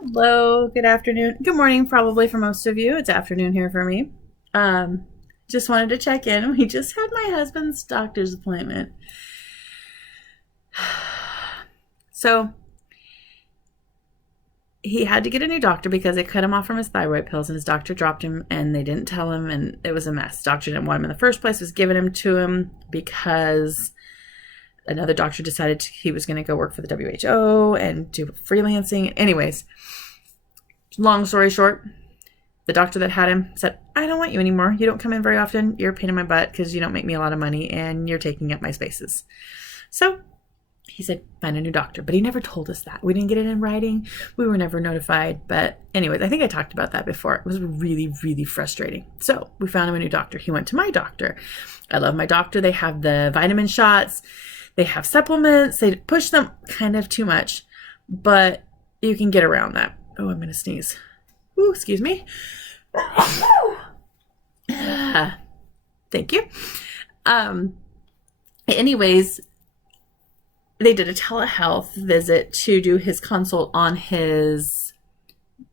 Hello, good afternoon. Good morning, probably for most of you. It's afternoon here for me. Just wanted to check in. We just had my husband's doctor's appointment. So he had to get a new doctor because they cut him off from his thyroid pills, and his doctor dropped him, and they didn't tell him, and it was a mess. Doctor didn't want him in the first place, was giving him to him because another doctor decided he was going to go work for the WHO and do freelancing. Anyways, long story short, the doctor that had him said, I don't want you anymore. You don't come in very often. You're a pain in my butt because you don't make me a lot of money and you're taking up my spaces. So he said, find a new doctor. But he never told us that. We didn't get it in writing. We were never notified. But anyways, I think I talked about that before. It was really, really frustrating. So we found him a new doctor. He went to my doctor. I love my doctor. They have the vitamin shots. They have supplements. They push them kind of too much, but you can get around that. Oh, I'm going to sneeze. Ooh, excuse me. Thank you. Anyways, they did a telehealth visit to do his consult on his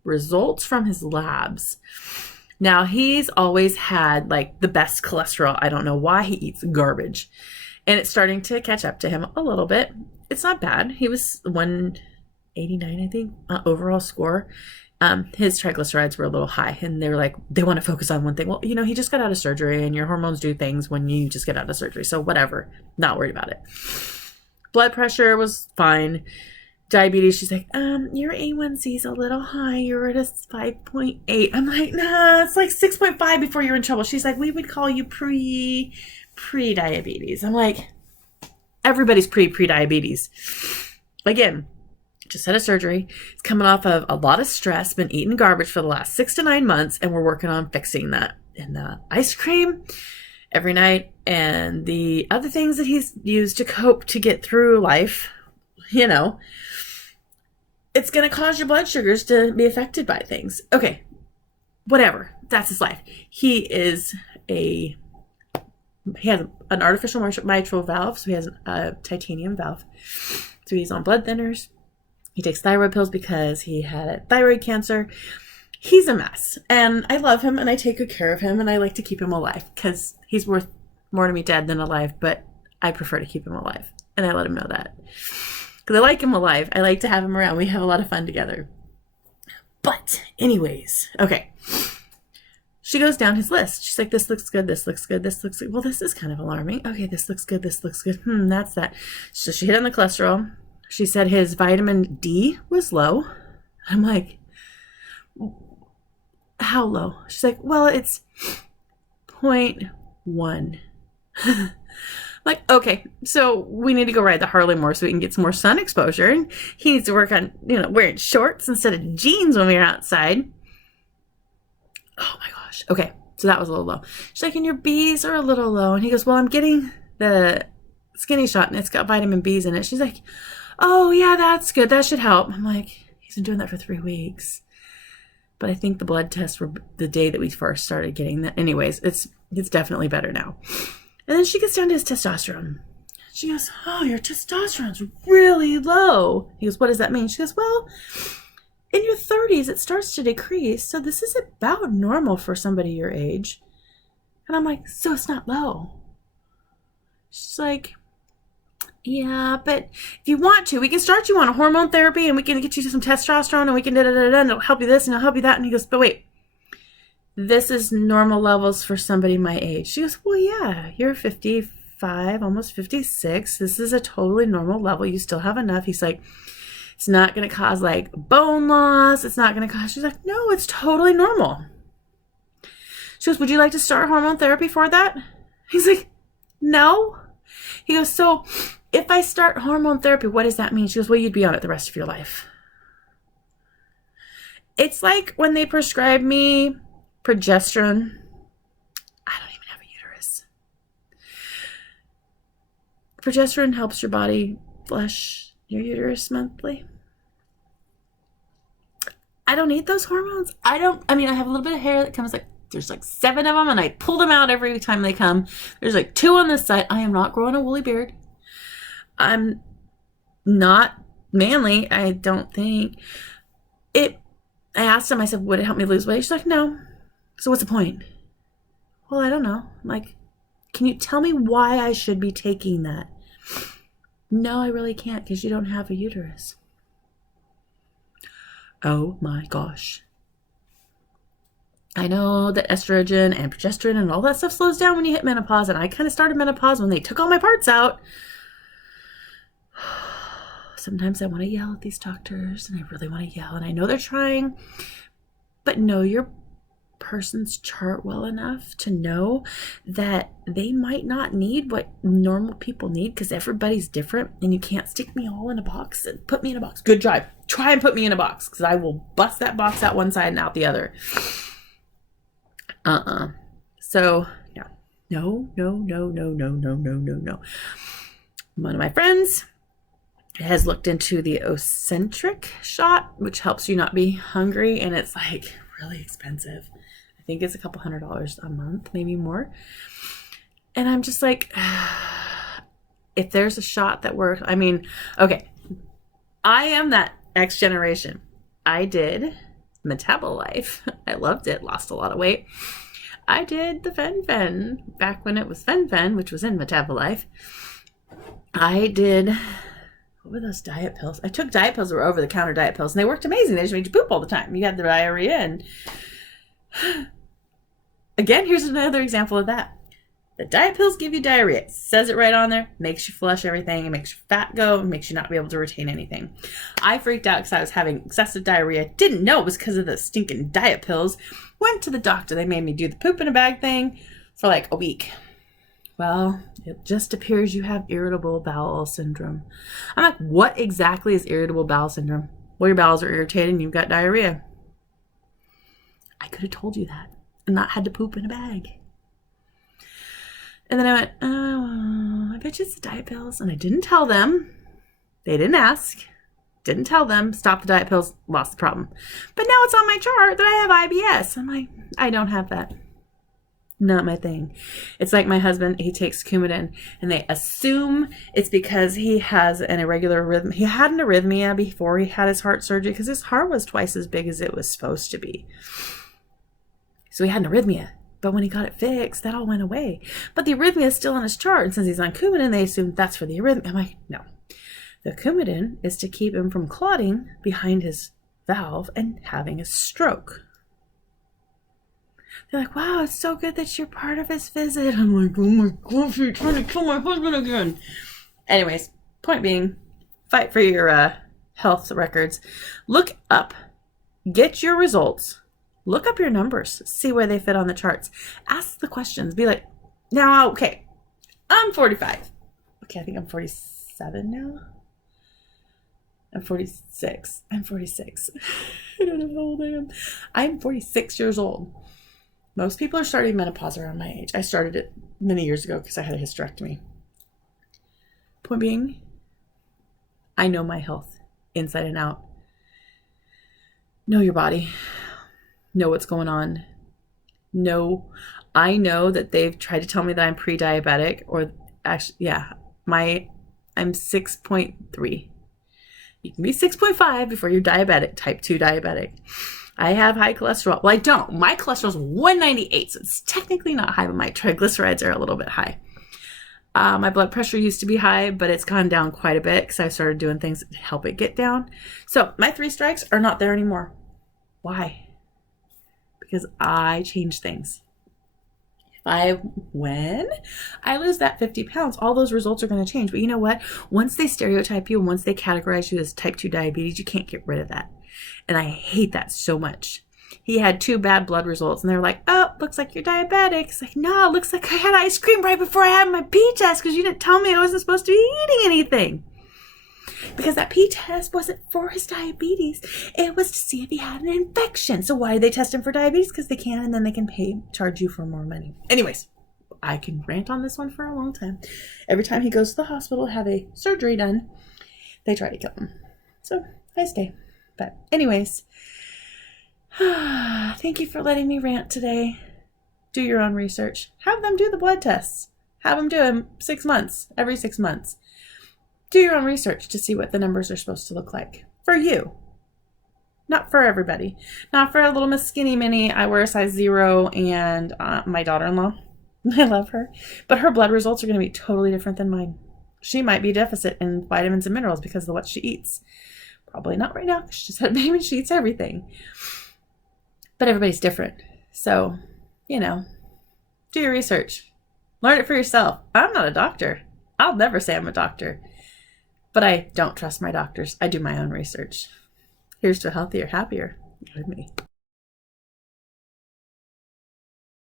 results from his labs. Now, he's always had like the best cholesterol. I don't know why. He eats garbage. And it's starting to catch up to him a little bit. It's not bad. He was 189, I think, overall score. His triglycerides were a little high, and they were like, they want to focus on one thing. Well, he just got out of surgery, and your hormones do things when you just get out of surgery. So whatever, not worried about it. Blood pressure was fine. Diabetes, she's like, your A1C is a little high. You're at a 5.8. I'm like, nah, it's like 6.5 before you're in trouble. She's like, we would call you pre-diabetes. I'm like, everybody's pre-diabetes. Again, just had a surgery. It's coming off of a lot of stress, been eating garbage for the last 6 to 9 months, and we're working on fixing that. And the ice cream every night and the other things that he's used to cope to get through life, it's going to cause your blood sugars to be affected by things. Okay, whatever. That's his life. He has an artificial mitral valve, so he has a titanium valve. So he's on blood thinners. He takes thyroid pills because he had thyroid cancer. He's a mess. And I love him, and I take good care of him, and I like to keep him alive because he's worth more to me dead than alive, but I prefer to keep him alive. And I let him know that. Because I like him alive. I like to have him around. We have a lot of fun together. But anyways, okay. She goes down his list. She's like, this looks good, this looks good, this looks good. Well, this is kind of alarming. Okay, this looks good, this looks good. That's that. So she hit on the cholesterol. She said his vitamin D was low. I'm like, how low? She's like, well, it's 0.1. Like, okay, so we need to go ride the Harley more so we can get some more sun exposure. And he needs to work on, wearing shorts instead of jeans when we're outside. Oh my gosh. Okay, so that was a little low. She's like, and your B's are a little low. And he goes, well, I'm getting the Skinny Shot, and it's got vitamin B's in it. She's like, oh, yeah, that's good. That should help. I'm like, he's been doing that for 3 weeks. But I think the blood tests were the day that we first started getting that. Anyways, it's definitely better now. And then she gets down to his testosterone. She goes, oh, your testosterone's really low. He goes, what does that mean? She goes, well, in your 30s, it starts to decrease. So this is about normal for somebody your age. And I'm like, so it's not low. She's like, yeah, but if you want to, we can start you on a hormone therapy and we can get you some testosterone and we can da-da-da-da and it'll help you this and it'll help you that. And he goes, but wait, this is normal levels for somebody my age. She goes, well, yeah, you're 55, almost 56. This is a totally normal level. You still have enough. He's like, it's not going to cause like bone loss. It's not going to cause, she's like, no, it's totally normal. She goes, would you like to start hormone therapy for that? He's like, no. He goes, so if I start hormone therapy, what does that mean? She goes, well, you'd be on it the rest of your life. It's like when they prescribe me progesterone. I don't even have a uterus. Progesterone helps your body flush your uterus monthly. I don't need those hormones. I have a little bit of hair that comes like, there's like 7 of them and I pull them out every time they come. There's like 2 on this side. I am not growing a woolly beard. I'm not manly, I don't think. I asked him, I said, would it help me lose weight? She's like, no. So what's the point? Well, I don't know. I'm like, can you tell me why I should be taking that? No, I really can't because you don't have a uterus. Oh my gosh. I know that estrogen and progesterone and all that stuff slows down when you hit menopause, and I kind of started menopause when they took all my parts out. Sometimes I want to yell at these doctors, and I really want to yell, and I know they're trying, but know your person's chart well enough to know that they might not need what normal people need because everybody's different, and you can't stick me all in a box and put me in a box. Good try. Try and put me in a box because I will bust that box out one side and out the other. So, yeah. No. One of my friends has looked into the Eccentric shot, which helps you not be hungry, and it's like really expensive. I think it's a couple $100 a month, maybe more. And I'm just like, if there's a shot that works, I mean, okay, I am that X generation. I did Metabolife. I loved it, lost a lot of weight. I did the Fen-Phen back when it was Fen-Phen, which was in Metabolife. I did, what were those diet pills? I took diet pills that were over-the-counter diet pills, and they worked amazing. They just made you poop all the time. You had the diarrhea, and again, here's another example of that. The diet pills give you diarrhea. It says it right on there. Makes you flush everything. It makes your fat go. It makes you not be able to retain anything. I freaked out because I was having excessive diarrhea. Didn't know it was because of the stinking diet pills. Went to the doctor. They made me do the poop in a bag thing for like a week. Well, it just appears you have irritable bowel syndrome. I'm like, what exactly is irritable bowel syndrome? Well, your bowels are irritated and you've got diarrhea. I could have told you that and not had to poop in a bag. And then I went, oh, I bet you it's the diet pills. And I didn't tell them. They didn't ask. Didn't tell them. Stopped the diet pills. Lost the problem. But now it's on my chart that I have IBS. I'm like, I don't have that. Not my thing. It's like my husband, he takes Coumadin, and they assume it's because he has an irregular rhythm. He had an arrhythmia before he had his heart surgery because his heart was twice as big as it was supposed to be. So he had an arrhythmia. But when he got it fixed, that all went away. But the arrhythmia is still on his chart. And since he's on Coumadin, they assume that's for the arrhythmia. I'm like, no. The Coumadin is to keep him from clotting behind his valve and having a stroke. They're like, wow, it's so good that you're part of his visit. I'm like, oh my gosh, you're trying to kill my husband again. Anyways, point being, fight for your health records. Look up. Get your results. Look up your numbers, see where they fit on the charts. Ask the questions. Be like, now, okay, I'm 45. Okay, I think I'm 47 now. I'm 46. I'm 46. I don't know how old I am. I'm 46 years old. Most people are starting menopause around my age. I started it many years ago because I had a hysterectomy. Point being, I know my health inside and out. Know your body. Know what's going on. No, I know that they've tried to tell me that I'm pre-diabetic, or actually, yeah, I'm 6.3. You can be 6.5 before you're diabetic, type 2 diabetic. I have high cholesterol. Well, I don't. My cholesterol is 198, so it's technically not high, but my triglycerides are a little bit high. My blood pressure used to be high, but it's gone down quite a bit because I started doing things to help it get down. So my 3 strikes are not there anymore. Why? Because I change things. When I lose that 50 pounds, all those results are going to change. But you know what? Once they stereotype you and once they categorize you as type 2 diabetes, you can't get rid of that. And I hate that so much. He had 2 bad blood results and they're like, oh, looks like you're diabetic. It's like, no, it looks like I had ice cream right before I had my pee test because you didn't tell me I wasn't supposed to be eating anything. Because that pee test wasn't for his diabetes. It was to see if he had an infection. So why did they test him for diabetes? Because they can, and then they can charge you for more money. Anyways, I can rant on this one for a long time. Every time he goes to the hospital to have a surgery done, they try to kill him. So I stay. But anyways, thank you for letting me rant today. Do your own research. Have them do the blood tests. Have them do them 6 months, every 6 months. Do your own research to see what the numbers are supposed to look like for you. Not for everybody. Not for a little Miss Skinny Mini. I wear a size 0, and my daughter-in-law, I love her, but her blood results are going to be totally different than mine. She might be deficit in vitamins and minerals because of what she eats. Probably not right now because she just had a baby and she eats everything. But everybody's different. So, you know, do your research. Learn it for yourself. I'm not a doctor. I'll never say I'm a doctor. But I don't trust my doctors. I do my own research. Here's to a healthier, happier you and me.